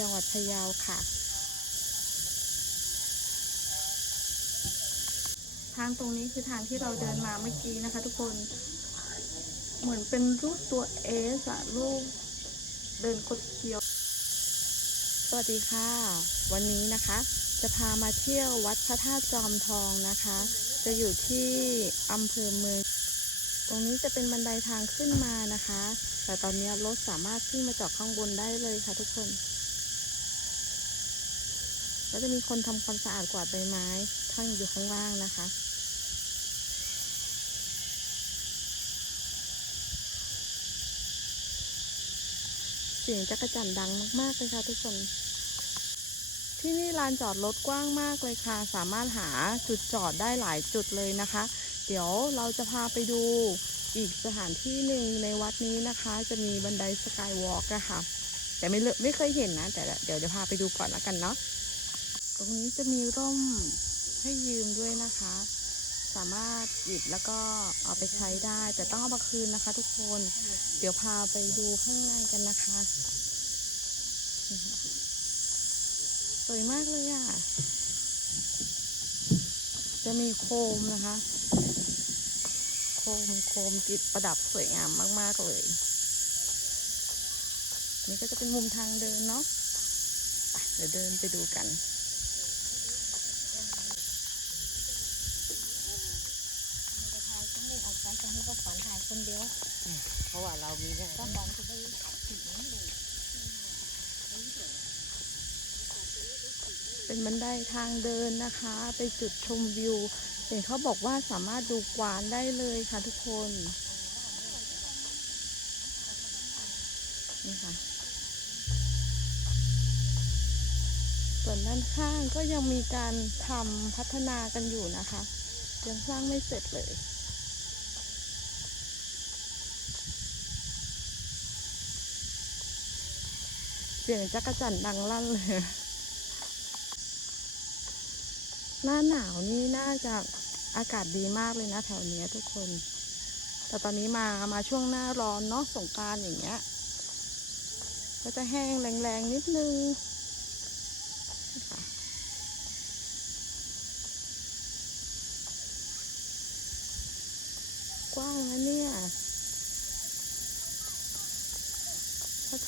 จังหวัดพะเยาค่ะ ทางตรงนี้คือทางที่เราเดินมาเมื่อกี้นะคะทุกคน เหมือนเป็นรูปตัวเอสอะรูปเดินคดเคี้ยว สวัสดีค่ะ วันนี้นะคะ จะพามาเที่ยววัดพระธาตุจอมทองนะคะ จะอยู่ที่อำเภอเมืองตรงนี้จะเป็นบันไดทางขึ้นมานะคะ แต่ตอนนี้รถสามารถขึ้นมาจอดข้างบนได้เลยค่ะทุกคน แล้วจะมีคนทำความสะอาดกวาดใบไม้ทั้งอยู่ข้างล่างนะคะ เสียงจักระจั่นดังมากๆเลยค่ะทุกคน ที่นี่ลานจอดรถกว้างมากเลยค่ะ สามารถหาจุดจอดได้หลายจุดเลยนะคะ เดี๋ยวเราจะพาไปดูอีกสถานที่หนึ่งในวัดนี้นะคะ จะมีบันไดสกายวอล์กอะค่ะ แต่ไม่เลอะไม่เคยเห็นนะ แต่เดี๋ยวจะพาไปดูก่อนละกันเนาะ ตรงนี้จะมีร่มให้ยืมด้วยนะคะ สามารถหยิบแล้วก็เอาไปใช้ได้ แต่ต้องเอามาคืนนะคะ ทุกคน เดี๋ยวพาไปดูข้างในกันนะคะ สวยมากเลยอะ จะมีโคมนะคะ โคมโคมติดประดับสวยงามมาก ๆ เลย นี่ก็จะเป็นมุมทางเดินเนาะเดี๋ยวเดินไปดูกัน จะถ่ายคนหนึ่งออ กไปจะให้ก็ฝันถ่ายคนเดียวเพราะว่าเรามีเนี่ยก็บอกจะไปถึงนี่เป็นบันไดทางเดินนะคะ ไปจุดชมวิวเห็นเขาบอกว่าสามารถดูกวานได้เลยค่ะทุกคนนี่ค่ะส่วนด้านข้างก็ยังมีการทำพัฒนากันอยู่นะคะ ยังสร้างไม่เสร็จเลย สียงจักรจันดังลั่นเลย หน้าหนาวนี่น่าจะอากาศดีมากเลยนะแถวเนี้ยทุกคน แต่ตอนนี้มามาช่วงหน้าร้อนเนาะสงการอย่างเงี้ย ก็จะแห้งแรงๆนิดนึงนะคะกว้างนะเนี่ย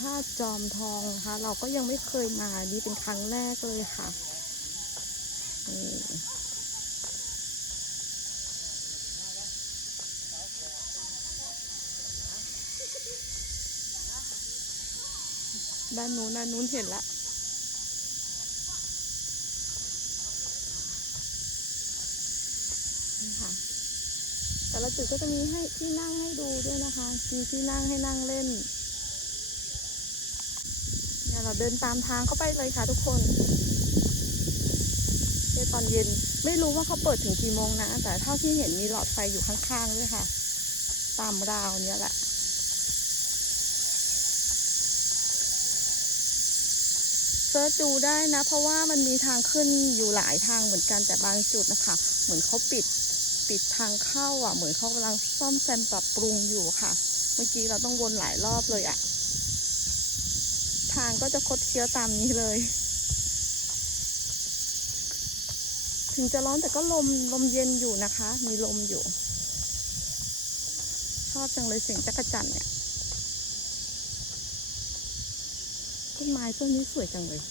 พาจอมทองนะคะ เราก็ยังไม่เคยมานี่เป็นครั้งแรกเลยค่ะนี่ด้านนู้นด้านนู้นเห็นละนี่ค่ะ แต่ละจุดก็จะมีให้ที่นั่งให้ดูด้วยนะคะ มีที่นั่งให้นั่งเล่น เราเดินตามทางเข้าไปเลยค่ะทุกคนในตอนเย็นไม่รู้ว่าเขาเปิดถึงกี่โมงนะ แต่เท่าที่เห็นมีหลอดไฟอยู่ข้างๆด้วยค่ะ ตามราวเนี่ยแหละเซิร์ชดูได้นะ เพราะว่ามันมีทางขึ้นอยู่หลายทางเหมือนกันแต่บางจุดนะคะ เหมือนเขาปิดปิดทางเข้าอะ เหมือนเขากำลังซ่อมแซมปรับปรุงอยู่ค่ะ เมื่อกี้เราต้องวนหลายรอบเลยอะางก็จะคดเคี้ยวตามนี้เลย ถึงจะร้อนแต่ก็ลมลมเย็นอยู่นะคะ มีลมอยู่ ชอบจังเลยเสียงจักรจันเนี่ยต้นไม้ต้นนี้สวยจังเลย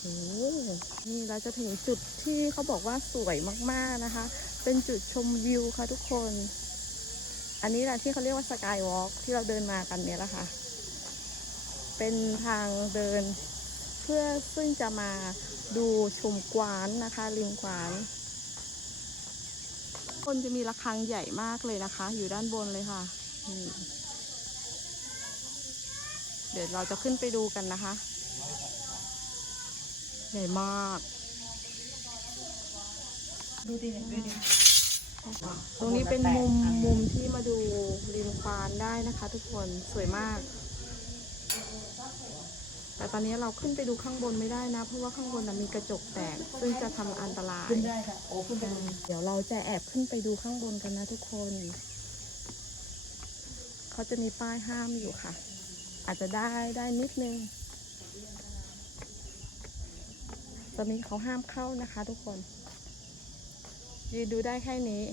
โอ้นี่เราจะถึงจุดที่เขาบอกว่าสวยมากๆนะคะ เป็นจุดชมวิวค่ะทุกคน อันนี้แหละที่เขาเรียกว่าสกายวอล์กที่เราเดินมากันเนี่ยแหละค่ะ เป็นทางเดินเพื่อซึ่งจะมาดูชมกวานนะคะริมกวาน คนจะมีระฆังใหญ่มากเลยนะคะ อยู่ด้านบนเลยค่ะเดี๋ยวเราจะขึ้นไปดูกันนะคะ ใหญ่มาก ดูดิดูดิตรงนี้เป็นมุมมุมที่มาดูริมควานได้นะคะ ทุกคนสวยมาก แต่ตอนนี้เราขึ้นไปดูข้างบนไม่ได้นะ เพราะว่าข้างบนนะมีกระจกแตก ซึ่งจะทำอันตรายขึ้นได้ค่ะโอ้ขึ้นไปเลยเดี๋ยวเราจะแอบขึ้นไปดูข้างบนกันนะทุกคน เขาจะมีป้ายห้ามอยู่ค่ะ อาจจะได้ได้นิดนึงตอนนี้เขาห้ามเข้านะคะ ทุกคน ยืนดูได้แค่นี้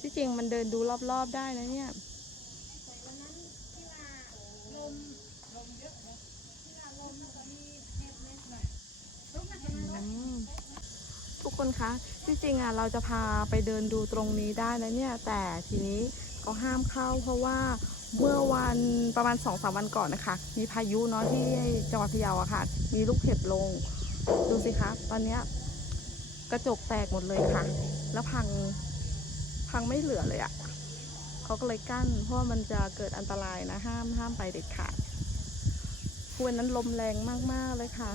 ที่จริงมันเดินดูรอบๆได้นะเนี่ยทุกคนคะที่จริงอะเราจะพาไปเดินดูตรงนี้ได้นะเนี่ย แต่ทีนี้เขาห้ามเข้าเพราะว่าเมื่อวันประมาณสองสามวันก่อนนะคะ มีพายุเนาะที่จังหวัดพะเยาอะค่ะ มีลูกเห็บลง ดูสิคะ ตอนนี้กระจกแตกหมดเลยค่ะ แล้วพังพังไม่เหลือเลยอะเขาก็เลยกั้น เพราะว่ามันจะเกิดอันตรายนะ ห้ามห้ามไปเด็ดขาดวันนั้นลมแรงมาก ๆ เลยค่ะ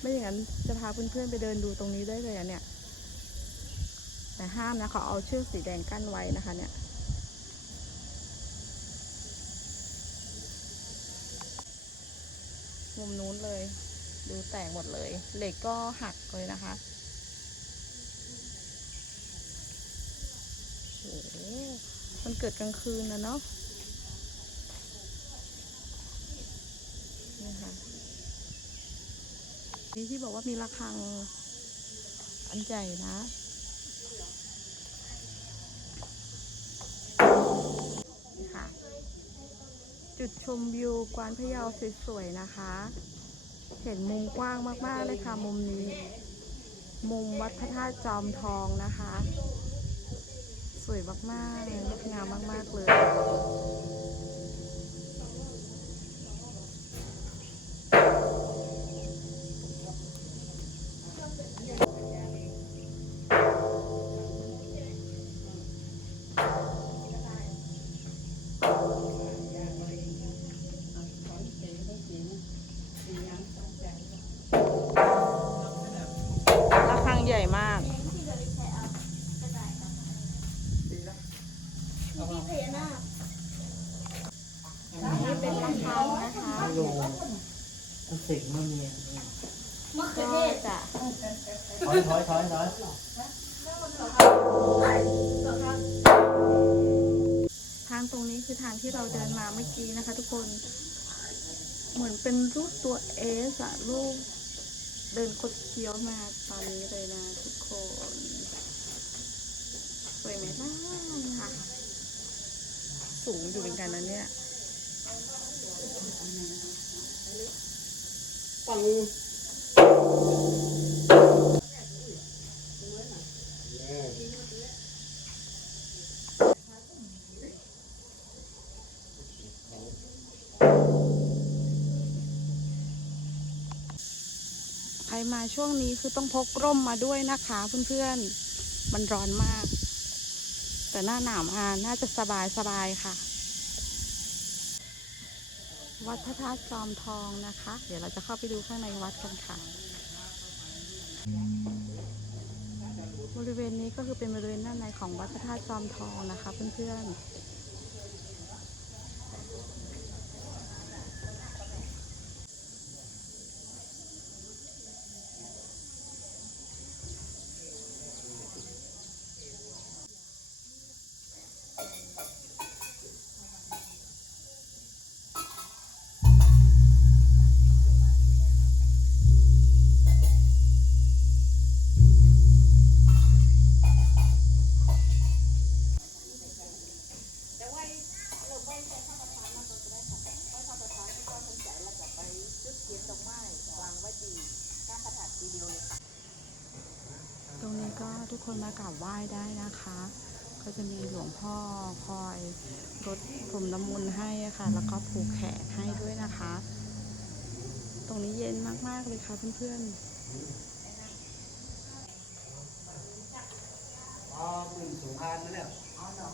ไม่อย่างนั้นจะพาเพื่อนๆไปเดินดูตรงนี้ได้เลยอะเนี่ย แต่ห้ามนะเขาเอาเชือกสีแดงกั้นไว้นะคะ เนี่ยมุมนู้นเลย ดูแตกหมดเลย เหล็กก็หักเลยนะคะโอ้มันเกิดกลางคืนนะเนาะนี่ค่ะนี่ที่บอกว่ามีระฆังอันใหญ่นะค่ะจุดชมวิวกวานพะเยาสวยๆนะคะ เห็นมุมกว้างมากๆเลยค่ะมุมนี้ มุมวัดพระธาตุจอมทองนะคะ สวยมากๆงดงามมากๆเลย ถอยถอยถอยถอยทางตรงนี้คือทางที่เราเดินมาเมื่อกี้นะคะ ทุกคน เหมือนเป็นรูปตัวเอสอะรูปเดินคดเคี้ยวมาตอนนี้เลยนะทุกคนสวยไหมล่ะค่ะสูงอยู่เหมือนกันนะเนี่ยปัง มาช่วงนี้คือต้องพกร่มมาด้วยนะคะเพื่อนๆ มันร้อนมาก แต่หน้าหนาวมาน่าจะสบายสบายๆค่ะ วัดพระธาตุจอมทองนะคะ เดี๋ยวเราจะเข้าไปดูข้างในวัดกันค่ะ บริเวณนี้ก็คือเป็นบริเวณด้านในของวัดพระธาตุจอมทองนะคะเพื่อนๆ ก็จะมีหลวงพ่อคอยรดพรมน้ำมนต์ให้อะค่ะ แล้วก็ผูกแขนให้ด้วยนะคะ ตรงนี้เย็นมากๆเลยค่ะเพื่อนๆอ๋อปืนสุพรรณนั่นแหละอ๋อเหรอ